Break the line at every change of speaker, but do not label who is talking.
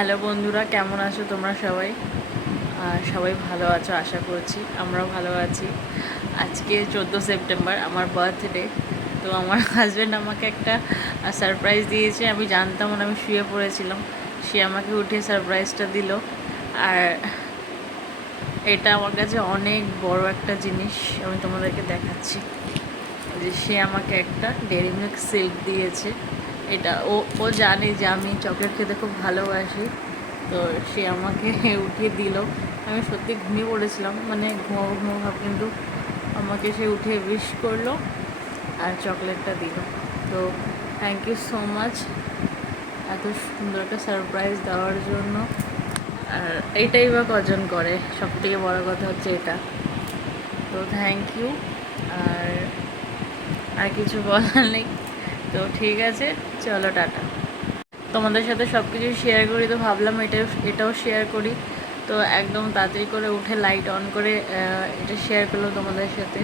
Hello বন্ধুরা, কেমন আছো তোমরা সবাই? সবাই ভালো আছো, আশা করছি। আমরাও ভালো আছি। আজকে চোদ্দ সেপ্টেম্বর, আমার বার্থডে তো আমার হাজব্যান্ড আমাকে একটা সারপ্রাইজ দিয়েছে। আমি জানতাম না, আমি শুয়ে পড়েছিলাম। সে আমাকে উঠে সারপ্রাইজটা দিল। আর এটা আমার কাছে অনেক বড় একটা জিনিস, আমি তোমাদেরকে দেখাচ্ছি। যে সে আমাকে একটা ডেরি মিল্ক সিল্ক দিয়েছে। এটা, ও ও জানে যে আমি চকলেট খেতে খুব ভালোবাসি, তো সে আমাকে উঠিয়ে দিল। আমি সত্যি ঘুমিয়ে পড়েছিলাম মানে ঘুমাবো ঘুমাবো ভাব, কিন্তু আমাকে সে উঠে উইশ করল আর চকলেটটা দিল। তো থ্যাংক ইউ সো মাচ এত সুন্দর একটা সারপ্রাইজ দেওয়ার জন্য। আর এইটাই বা কজন করে, সব থেকে বড়ো কথা হচ্ছে এটা। তো থ্যাংক ইউ আর আর কিছু বলার নেই। তো ঠিক আছে। চলো টাটা। তোমাদের সাথে সব কিছু শেয়ার করি তো ভাবলাম এটা এটাও শেয়ার করি। তো একদম তাড়াতাড়ি করে উঠে লাইট অন করে এটা শেয়ার করলাম তোমাদের সাথে।